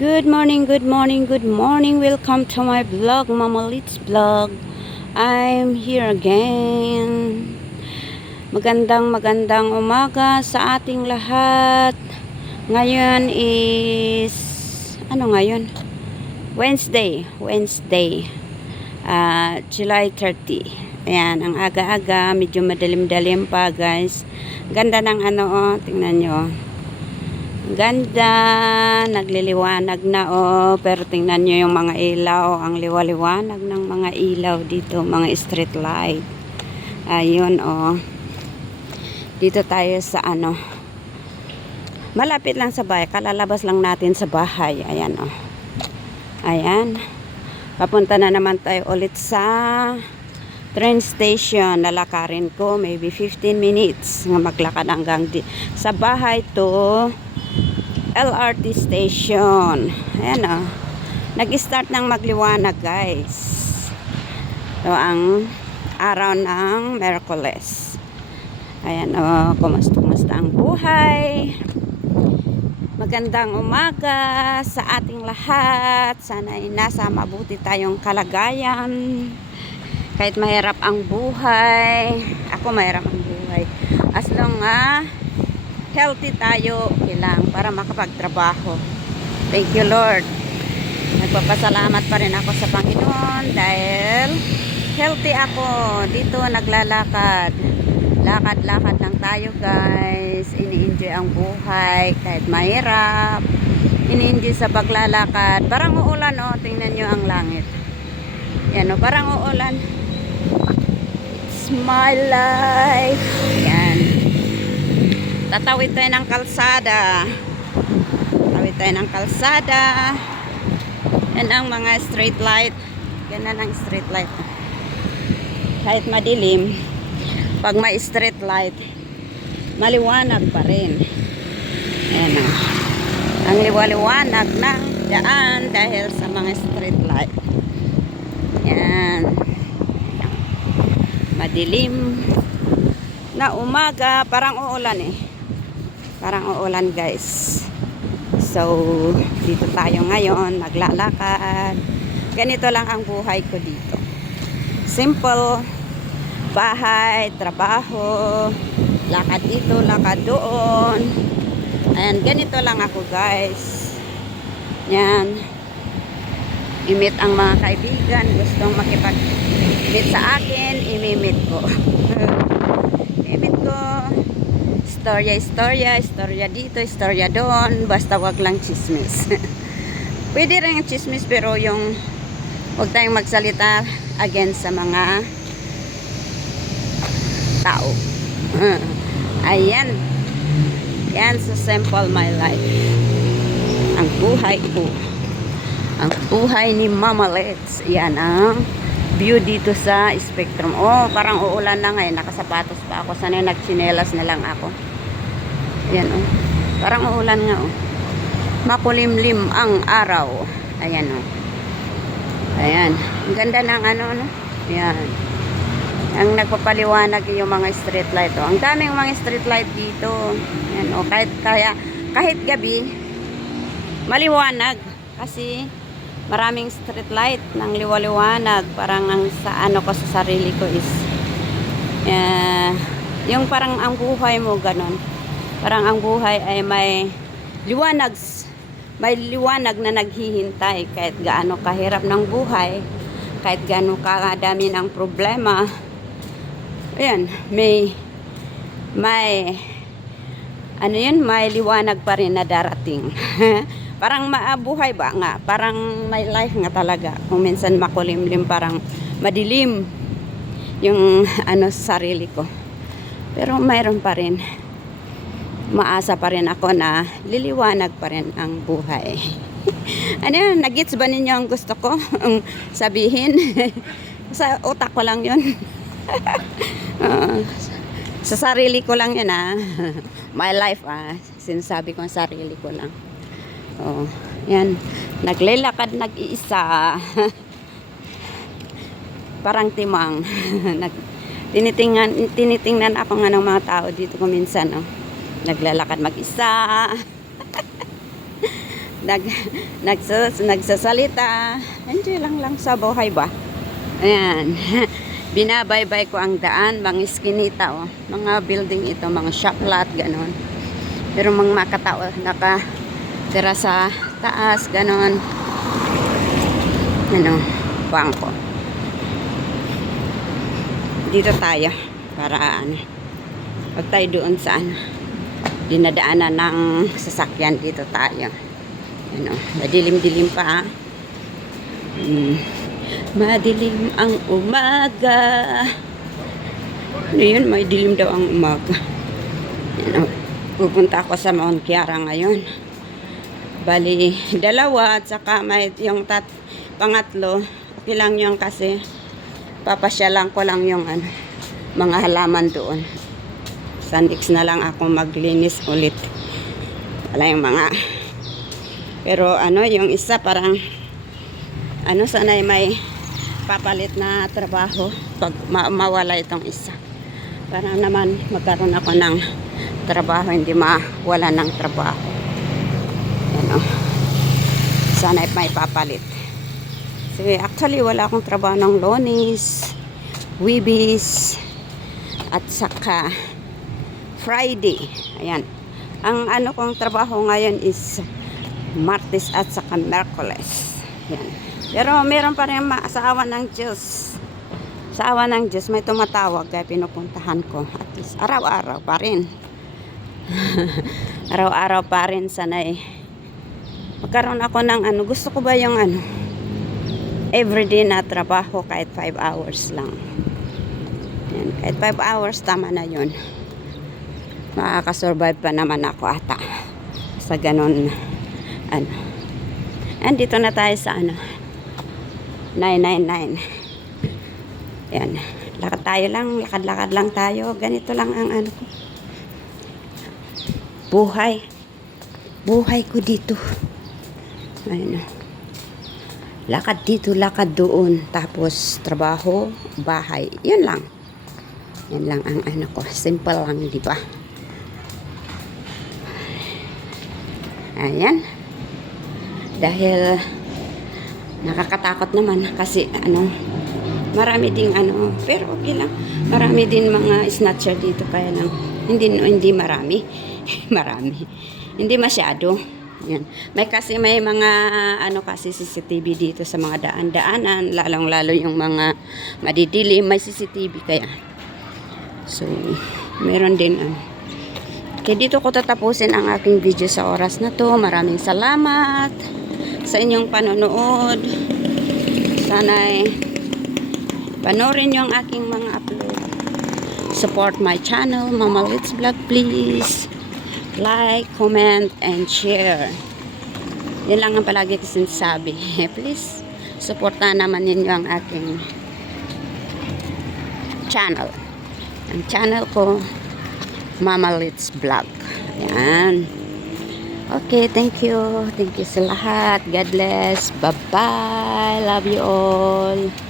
Good morning, good morning, good morning. Welcome to my vlog, Mama Litz Vlog. I'm here again. Magandang umaga sa ating lahat. Ngayon is ano ngayon? Wednesday, July 30. Ayan, ang aga-aga, medyo madilim-dilim pa, guys. Ganda ng tingnan nyo. Ganda, nagliliwanag na pero tingnan nyo yung mga ilaw, ang liwaliwanag ng mga ilaw dito, mga street light. Ayun dito tayo sa malapit lang sa bahay, kalalabas lang natin sa bahay. Ayan ayan, papunta na naman tayo ulit sa train station. Lalakarin ko maybe 15 minutes nga maglakad hanggang sa bahay to LRT station. Ayan nag-start ng magliwanag, guys. So ang araw ng Miyerkules. Ayan kumusta ang buhay. Magandang umaga sa ating lahat. Sana ay nasa mabuti tayong kalagayan. Kahit mahirap ang buhay, ako mahirap ang buhay, as long healthy tayo, okay lang, para makapagtrabaho. Thank you, Lord. Nagpapasalamat pa rin ako sa Panginoon dahil healthy ako. Dito naglalakad. Lakad-lakad lang tayo, guys. Ini-enjoy ang buhay kahit mahirap. Ini-enjoy sa paglalakad. Parang uulan, tingnan nyo ang langit. Yan parang uulan. It's my life. Yan. Tatawid tayo ng kalsada. Yan ang mga street light. Yan ang street light. Kahit madilim, pag may street light, maliwanag pa rin. Ayan ang liwaliwanag ng daan dahil sa mga street light. Yan. Madilim na umaga, parang uulan Parang uulan, guys. So, dito tayo ngayon, maglalakad. Ganito lang ang buhay ko dito. Simple. Bahay, trabaho, lakad dito, lakad doon. Ayan, ganito lang ako, guys. Yan. I-meet ang mga kaibigan, gustong makipag-meet sa akin, i-meet ko. I-meet ko. Istorya dito, istorya doon, basta wag lang chismis. Pwede rin chismis, pero yung wag tayong magsalita against sa mga tao. Ayan. Yan, so simple my life. Ang buhay ko. Ang buhay ni Mama Litz. Yan ang view dito sa Spectrum. Parang uulan na ngayon. Nakasapatos pa ako. Sana nagchinelas na lang ako. Yan parang uulan nga makulimlim ang araw. Ayan ayan. Ang ganda ng yan. Ang nagpapaliwanag yung mga street light. Ang daming mga street light dito. Yan kahit gabi maliwanag kasi maraming street light ng liwaliwanag. Parang ang sa ko sa sarili ko is yung parang ang buhay mo ganon. Parang ang buhay ay may liwanag na naghihintay kahit gaano kahirap ng buhay, kahit gaano kadami ng problema. Ayan, may liwanag pa rin na darating. Parang maabuhay ba nga, parang may life nga talaga. Kung minsan makulimlim, parang madilim yung sa sarili ko. Pero mayroon pa rin. Maasa pa rin ako na liliwanag pa rin ang buhay. Nagets ba ninyo ang gusto ko sabihin? Sa utak ko lang yun. Sa sarili ko lang yun my life sinasabi ko sa sarili ko lang. Yan, naglalakad nag-iisa. Parang timang. Tinitingnan ako ng mga tao dito kung minsan naglalakad mag-isa. nagsasalita. Enjoy lang sa buhay ba? Ayan. Binabaybay ko ang daan, mga iskinita, oh. Mga building ito, mga shop lot, ganon. Pero mga makatao, nakatira sa taas, ganon. Ano, bangko. Dito tayo, para ano, huwag tayo doon sa ano, dinadaanan ng sasakyan. Dito tayo. Ano, madilim-dilim pa, ha? Madilim ang umaga. Ano yun? May dilim daw ang umaga. Ano, pupunta ako sa Mount Kiara ngayon. Bali, dalawa at saka may yung pangatlo. Okay lang yung kasi papasyalan ko lang yung ano, mga halaman doon. Sandix na lang ako maglinis ulit. Wala yung mga. Pero ano, yung isa parang ano, sana'y may papalit na trabaho pag mawala itong isa. Para naman magkaroon ako ng trabaho, hindi mawala ng trabaho. Ano, sana'y may papalit. So actually wala akong trabaho ng Lunes, Wibis, at saka Friday. Ayan. Ang ano kong trabaho ngayon is Martes at saka Merkules. Ayan. Pero meron pa rin sa awa ng Diyos. Sa awa ng Diyos may tumatawag kaya pinupuntahan ko. At least araw-araw pa rin. Araw-araw pa rin sanay. Magkaroon ako ng ano. Gusto ko ba yung ano, everyday na trabaho kahit 5 hours lang. Yan, kahit 5 hours tama na yun. Makakasurvive pa naman ako ata. Sa ganun ano. Andito na tayo sa ano, 999. Yan. Lakad tayo lang. Lakad-lakad lang tayo. Ganito lang ang ano ko. Buhay. Buhay ko dito. Ayun. Lakad dito, lakad doon. Tapos, trabaho, bahay. Yan lang. Yan lang ang ano ko. Simple lang, di ba? Ayan. Dahil nakakatakot naman kasi ano, marami ding ano, pero okay lang. Marami din mga snatcher dito kaya lang hindi marami. Marami. Hindi masyado. Yan. May mga ano kasi CCTV dito sa mga daan-daanan, lalong-lalo yung mga madidilim, may CCTV kaya. So, meron din ano. Kaya dito ko tatapusin ang aking video sa oras na to. Maraming salamat sa inyong panonood. Sana'y panoorin nyo ang aking mga upload. Support my channel, Mama Litz Vlog, please. Like, comment, and share. Yan lang ang palagi ko sinasabi. Please, supportahan naman ninyo ang aking channel. Ang channel ko, Mama Litz Vlog. Ayan. Okay, thank you. Thank you sa lahat. God bless. Bye-bye. Love you all.